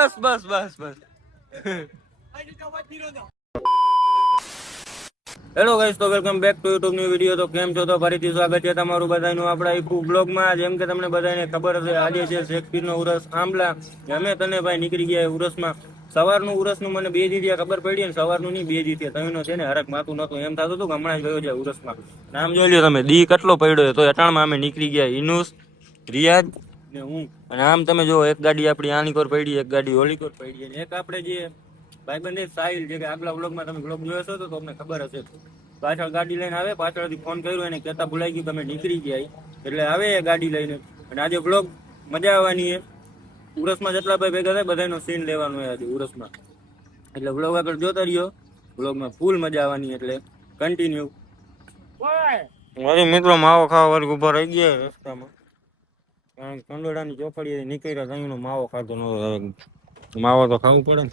બસ બસ બસ બસ. Hello guys, તો welcome back to YouTube new video. તો કેમ છો? તો ફરીથી સ્વાગત છે તમારું બધાનું આપણા ઈપુ બ્લોગમાં. જેમ કે તમને બધાને ખબર હશે, આજે છે શેખપીરનો ઉરસ આંબલા. અમે તને ભાઈ નીકળી ગયા ઉરસમાં. સવારનું ઉરસનું મને 2 દી ખબર પડી ને સવારનું નહીં 2 દી તઈનો છે ને હરક માતું નતું. એમ થતું હતું કે હમણાં જ ગયો છે ઉરસમાં. નામ જોઈ લ્યો તમે, દી કેટલો પડ્યો તો અટાણમાં અમે નીકળી ગયા. ઇનુસ, રિયાદ ને હું. અને આમ તમે જો, એક ગાડી આપણી આનીકોર પડી, એક ગાડી ઓલીકોર પડી, અને એક આપણે જે ભાઈબંધ સાહિલ, જે કે આગલા વ્લોગમાં તમે વ્લોગ જોયો છો તો તમને ખબર હશે. પાછળ ગાડી લઈને આવે, પાછળથી ફોન કર્યો એને, કહેતા ભૂલાઈ ગયું તમે નીકળી ગયા. એટલે આવે એ ગાડી લઈને. અને આજે વ્લોગ મજા આવવાની છે. ઉરસમાં જેટલા ભાઈ ભેગા થાય બધાનો સીન લેવાનો હોય આજે ઉરસમાં. એટલે વ્લોગ આગળ જોતા રહ્યો, વ્લોગમાં ફૂલ મજા આવવાની, એટલે કન્ટિન્યુ. મારી મિત્રો માવો ખાવા વર્ગ ઉભા રહી ગયા રસ્તામાં, કારણ કે કંડોળાની ચોકડી નીકળ્યા તઈનો માવો ખાતો નતો. માવો તો ખાવું પડે ને.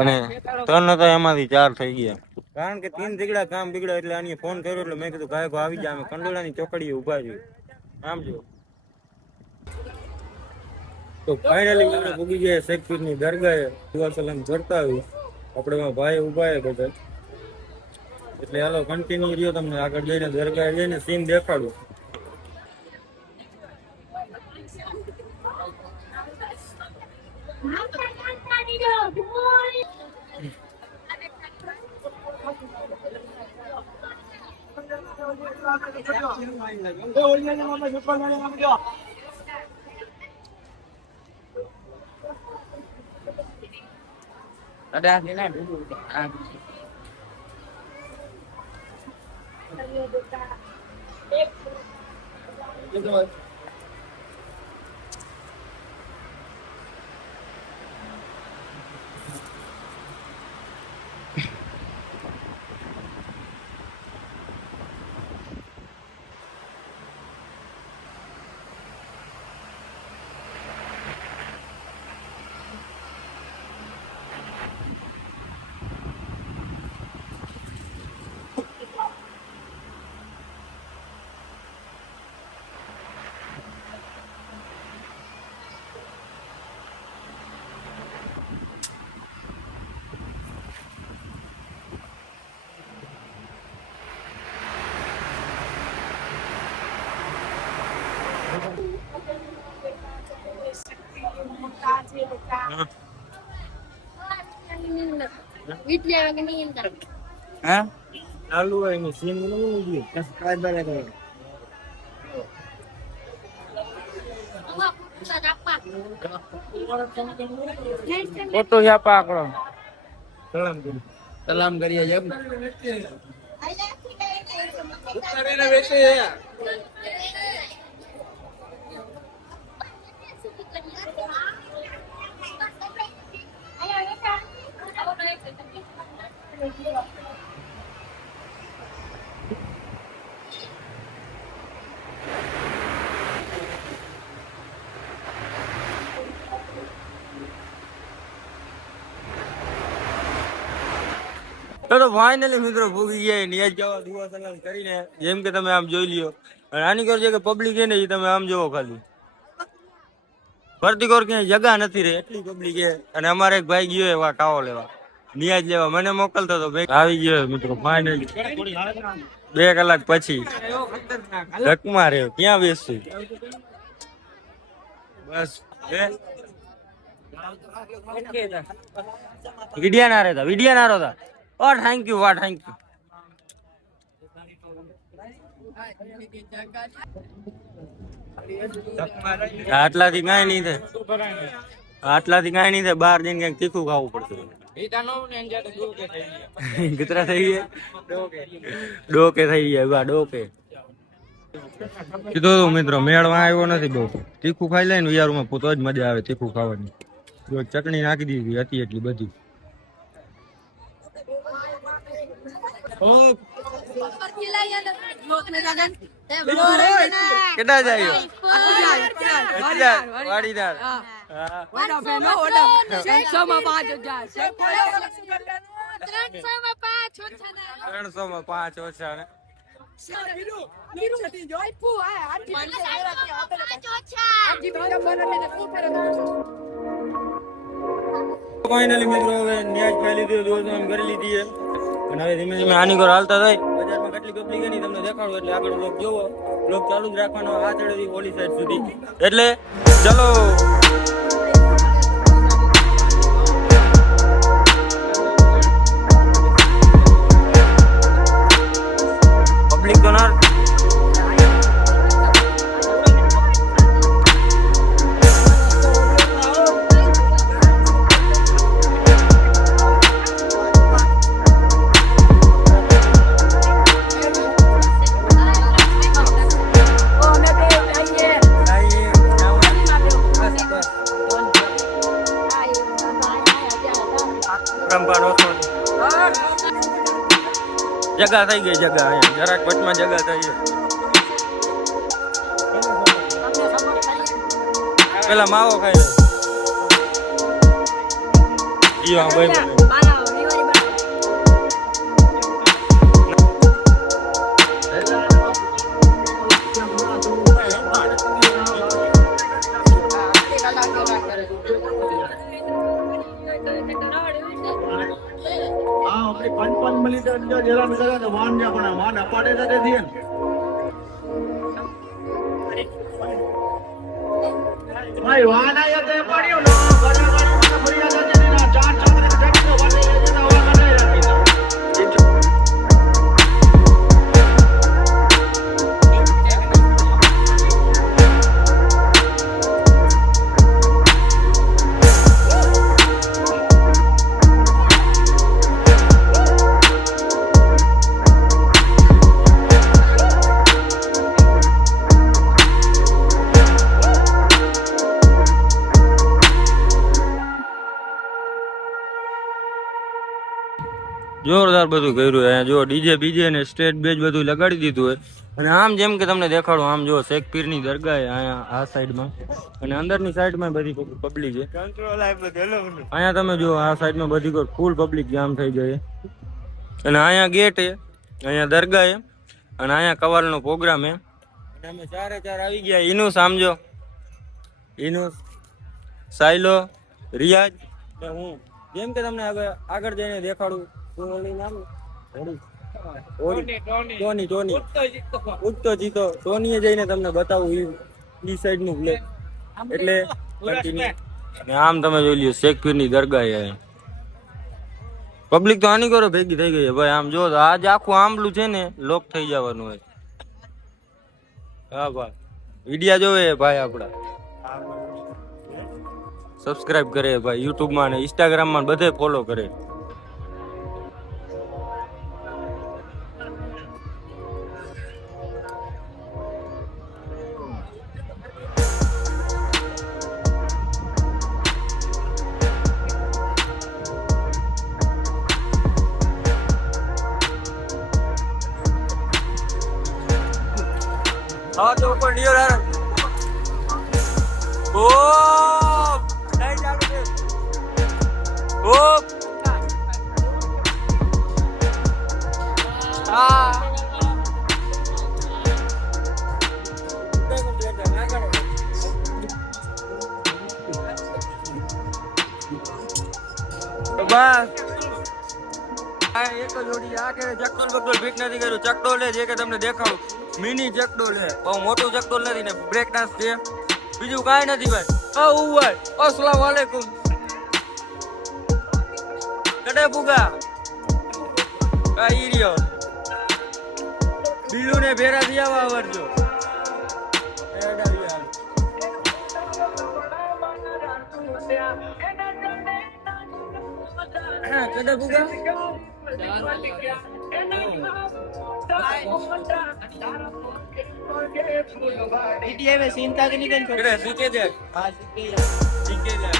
અને 3 હતા એમાંથી 4 થઈ ગયા, કારણ કે 3 દીગડા કામ બીગડા. એટલે આની ફોન કર્યો એટલે મેં કીધું ગાયકો આવી જાય, અમે કંડોળાની ચોકડીએ ઉભા છીએ. આમ જો તો ફાઇનલી આપણે પૂગી ગયા શેખપીરની દરગાહે. દુઆ સલામ કરતા આવ્યું આપણે ભાઈ ઉભા બધા. એટલે હાલો કન્ટિન્યુ રહ્યો, તમને આગળ જઈને દરગાહે જઈને સીન દેખાડું. હા ચાલુ હોય ને સીન નહીં સબસ્ક્રાઇબર કરો. ફોટો છાપા આકડો સલામ કરીએ જબ ઉતારીને બેસે. તો ફાઇનલી મિત્રો ભૂગી ગયા નિયાજ જવા દુઆ સલામ કરીને. જેમ કે તમે આમ જોઈ લ્યો. અને આની કર જે કે પબ્લિક છે ને એ તમે આમ જોવો ખાલી ભરતી કોર ક્યાંય જગા નથી રહી, એટલી પબ્લિક છે. અને અમારે એક ભાઈ ગયો એવા કાવો લેવા, નિયાજ લેવા, મને મોકલતો હતો. આવી ગયો મિત્રો ફાઇનલી 2 કલાક પછી. ધકમાં રહ્યો, ક્યાં બેસશું બસ. વિડિયા ના રહેતા, વિડિયા ના રહેતા. ઓ થેન્ક યુ, વાહ થેન્ક યુ. આટલાથી કાંઈ નહીં થાય, આટલાથી કાંઈ નહીં થાય. બહાર જઈને ક્યાંક તીખું ખાવું પડશે. ગતરા થઈ ગયા, ડોકે થઈ ગયા, ડોકે કીધું મિત્રો. મેળમાં આવ્યો નથી બહુ. તીખું ખાઈ લે ને યારમાં તો જ મજા આવે તીખું ખાવાની. ચટણી નાખી દીધી હતી એટલી બધી. કેટલા જાય વાડીદાર 305 ઓછા ને ફાઇનલી મિત્રો હવે ન્યાજ ખાઈ લીધું, દોસ્તો એમ કરી લીધી છે અને હવે ધીમે ધીમે આની કોર હાલતા થાય. બજારમાં કેટલી પબ્લિક એની તમને દેખાડું એટલે આગળ બ્લોગ જોવો. બ્લોગ ચાલુ જ રાખવાનો આ ચડેથી ઓલી સાઈડ સુધી. એટલે ચલો પબ્લિક તો ના જગા થઈ ગઈ. જગા અહીંયા જરાક વચમાં જગા થઈ ગઈ. પેલા માવો ખાઈ લે ભાઈ. ભાઈ વાન આયા તે પડ્યો ને ઘણા ફરિયાદ હતી ને ચાર છોકરી ટેક્સો વાલે જતા હવા કરાઈ રાખી. જોરદાર બધું કર્યું. અહીંયા જો ડીજે બીજે ને સ્ટેજ બેજ બધું લગાડી દીધું હોય. અને આમ જેમ કે તમને દેખાડું, આમ જો શેખ પીરની દરગાહ અહીંયા આ સાઈડમાં અને અંદરની સાઈડમાં બધી પબ્લિક છે. અહીંયા તમે જો આ સાઈડમાં બધી ફૂલ પબ્લિક જામ થઈ જાય. અને અહીંયા ગેટ છે, અહીંયા દરગાહ છે અને અહીંયા કવાલનો પ્રોગ્રામ છે. અને અમે ચારે ચાર આવી ગયા. ઇનુસ સમજો, ઇનુસ, સાયલો, રિયાજ ને હું. જેમ કે તમને આગળ જઈને દેખાડું. ઉઠતો જીતો ટોનીએ જઈને તમને બતાવું ઈ સાઈડ નું બ્લેક. એટલે આમ તમે જોઈ લ્યો શેખ પીરની દરગાહ. પબ્લિક તો આની કરો ભેગી થઈ ગઈ ભાઈ. આમ જો આજ આખું આંબલું છે ને લોક થઈ જવાનું હોય. હા ભાઈ વિડિયા જોવે ભાઈ આપડા, સબસ્ક્રાઇબ કરે ભાઈ. યુટ્યુબ માં ને ઇન્સ્ટાગ્રામ માં બધે ફોલો કરે. હા તો ઉપર ડિયો યાર. ઓ લઈ જાવ છે. ઓ હા બસ આ એક જોડી. આ કે ચકડોલ બકડોલ ફિટ નથી કર્યું. ચકડોલ જે કે તમને દેખાડું મિની ચકડોલ છે, બહુ મોટું ચકડોલ નથી ને બ્રેક ડાન્સ છે. બીજું કાંઈ નથી ભાઈ. ભાઈ અસલામ વાલેકુમ. કડે પુગા કાઈ રહ્યો બીલુ ને ભેરા થી આવા આવરજો. કડે પુગા चिंता नहीं कर सीखे दे. हाँ सीखे दे.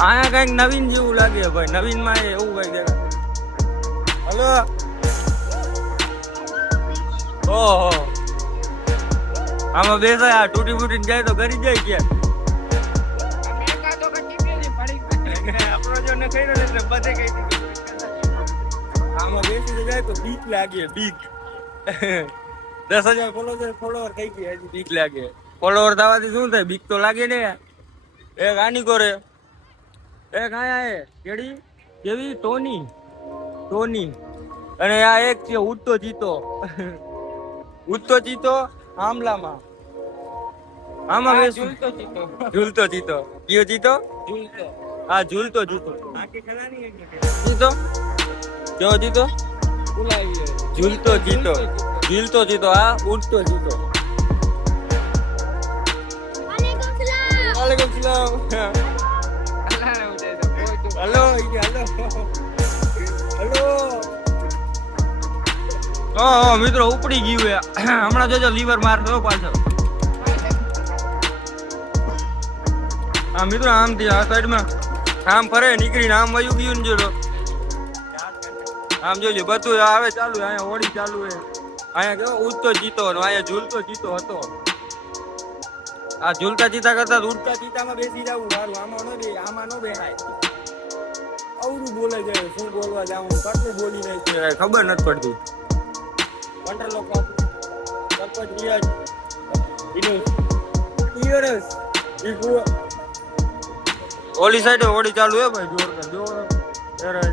આયા કઈક નવીન જેવું લાગે ભાઈ. નવીન માં એવું કઈ દેખાય. હલો ઓહો આમાં બેસાય. તૂટી ફૂટી જાય તો કરી જાય કે આમાં બેસી જાય તો બીક લાગે. બીક 10,000 ફોલોવર થઈ ગયા, હજી બીક લાગે. ફોલોવર થવાથી શું થાય? બીક તો લાગે ને. એક આની કરે, એક આયા હે કેડી કેવી ટોની, અને આ એક છે ઉડતો ચીતો આમલામાં. આમાં ઝૂલતો ચીતો. કયો ચીતો? હા, ઝૂલતો ચીતો. કેવો ચીતો? ઝૂલતો ચીતો. હા, ઉડતો ચીતો. વાલેકુમ સલામ. હલો. હા મિત્રો, ઉપડી ગયું હે. હમણાં જોજો લીવર માર થયો પાછો. હા મિત્રો, આમથી આ સાઈડમાં આમ ફરે નીકળીને આમ વયું ગયું ને જોજો. આમ જોજો બધું આવે ચાલુ. અહીંયા હોળી ચાલુ હે. અહીંયા કેવો ઉડતો ચીતો, અહીંયા ઝૂલતો ચીતો હતો. આ ઝૂલતા ચીતા કરતા ઉડતા ચીતામાં બેસી જવું સારું. આમાં નો બેહાય. અવરું બોલે છે. શું બોલવા જાવું, કેટલું બોલી નહીં છે, ખબર નથી પડતી. વંડરલોક સરપંચ રિયાજ ઓલી સાઈડે હોળી ચાલુ હે ભાઈ, જોરદાર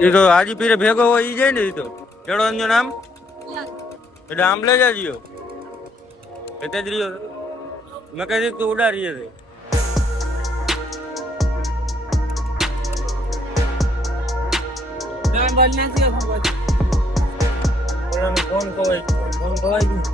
એ તો હાજી પીરે ભેગો હોય ઈ જાય ને. એ તો કેળો એમનું નામ એટલે આમ લઈ જાજો. એટલે જ રહ્યો મેં કહી તું ઉડાડીએ છે. ફોન ખોવાઈ ગયું.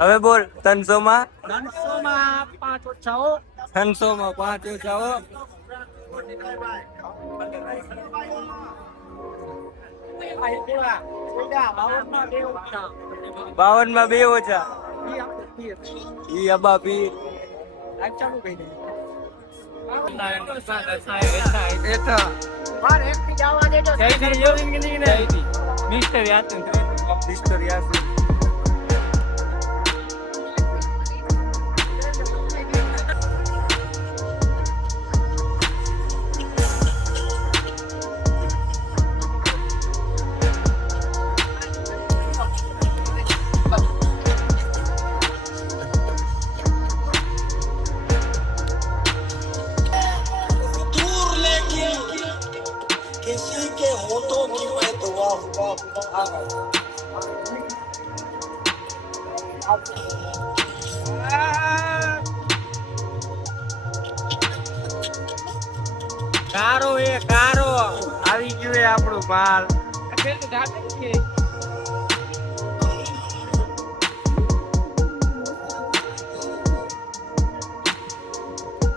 હવે બોલ 300 માં 5 ઓછાઓ. 300 માં 5 ઓછાઓ. 52 માં 2 ઓછા. ઈ અબા પી મિસ્ટર યાસી. किसी के होठों की मैं दुआ हुआ કારો આવી ગયો આપણો માલ.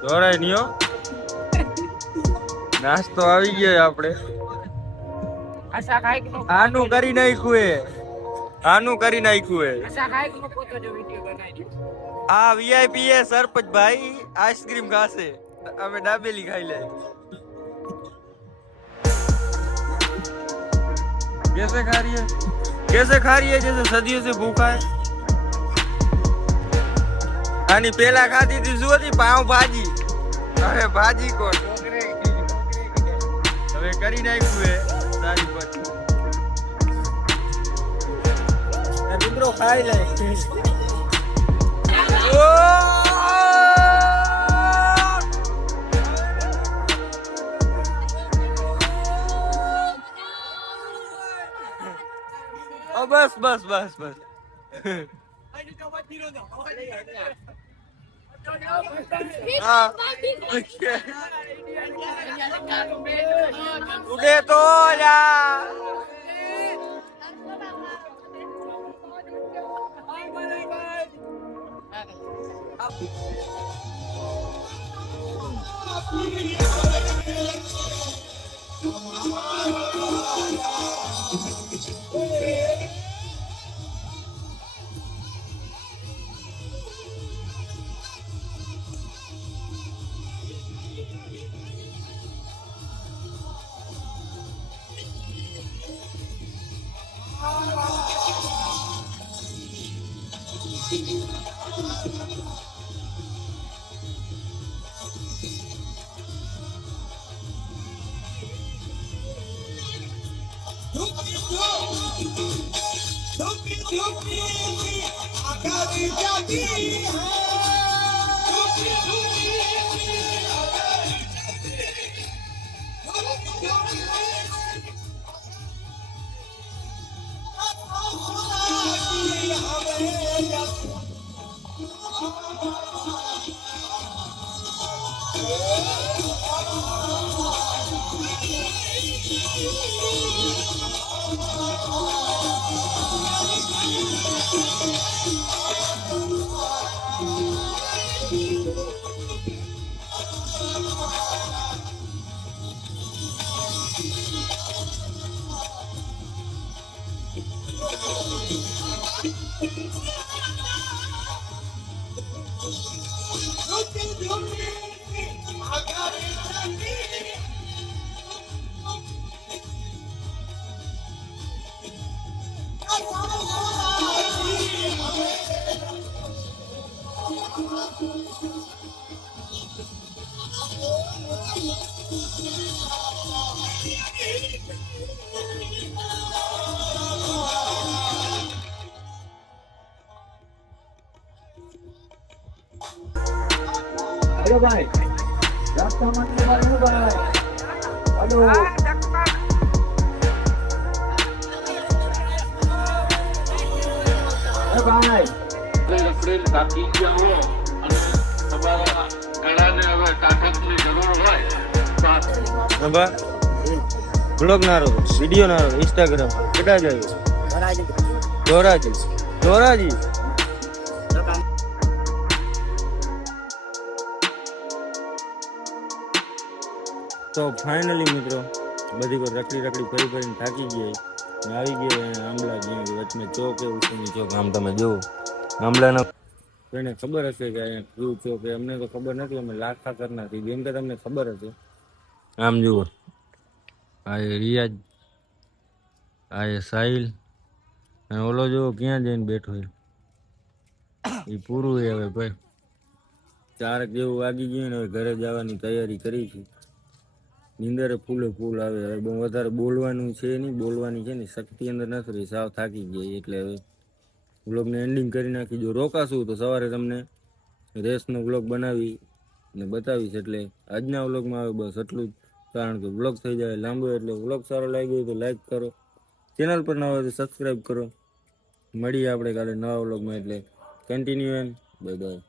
દોડાય નિયો નાસ્તો આવી ગયો આપણે. આનું કરી નાખ્યું આ વીઆઈપી એ સરપંચ ભાઈ આઈસ્ક્રીમ ખાશે, અમે દાબેલી ખાઈ લે. कैसे खा रही है जैसे सदियों से भूखा है. આની પેલા ખાધી હતી શું હતી? પાવ ભાજી. હવે ભાજી કોણ હવે કરી નાખ્યું હે સારી પછી મિત્રો ખાઈ લે. બસ હા ઉડે તો યા હેલો ભાઈ, રસ્તામાં શું ભાઈ? હેલો, હે ભાઈ, લકડી થાકી ગયા હો અને તમારા ગળાને હવે તાકાતની જરૂર હોય તો બાબા બ્લોગ નારો વિડીયો નારો ઇન્સ્ટાગ્રામ કેટા જાય ધોરાજી તો ફાઇનલી મિત્રો બધી કોઈ રખડી ફરીને થાકી ગયા ને આવી ગયા આંબલા જ્યાં વચમે ચોક એવું છે ચોક આમ તમે જુઓ આંબલાના કોઈને ખબર હશે કે અહીંયા કેવું ચોક અમને તો ખબર નથી અમે લાખા કરના હતી જેમ કે તમને ખબર હશે આમ જુઓ આ એ રિયાજ આ એ સાહિલ અને ઓલો જુઓ ક્યાં જઈને બેઠો છે એ પૂરું છે હવે ભાઈ 4 જેવું વાગી ગયું ને હવે ઘરે જવાની તૈયારી કરી છે નીંદરે ફૂલ આવે હવે બહુ વધારે બોલવાનું છે નહીં બોલવાની છે ને શક્તિ અંદર નથી રહી સાવ થાકી ગઈ એટલે હવે વ્લોગને એન્ડિંગ કરી નાખી જો રોકાશું તો સવારે તમને રેસનો વ્લોગ બનાવી ને બતાવીશ એટલે આજના વ્લોગમાં આવે બસ એટલું જ કારણ કે વ્લોગ થઈ જાય લાંબો એટલે વ્લોગ સારો લાગ્યો તો લાઈક કરો ચેનલ પર નવા હોય તો સબસ્ક્રાઈબ કરો મળીએ આપણે કાલે નવા વ્લોગમાં એટલે કન્ટિન્યુ એમ બાય બાય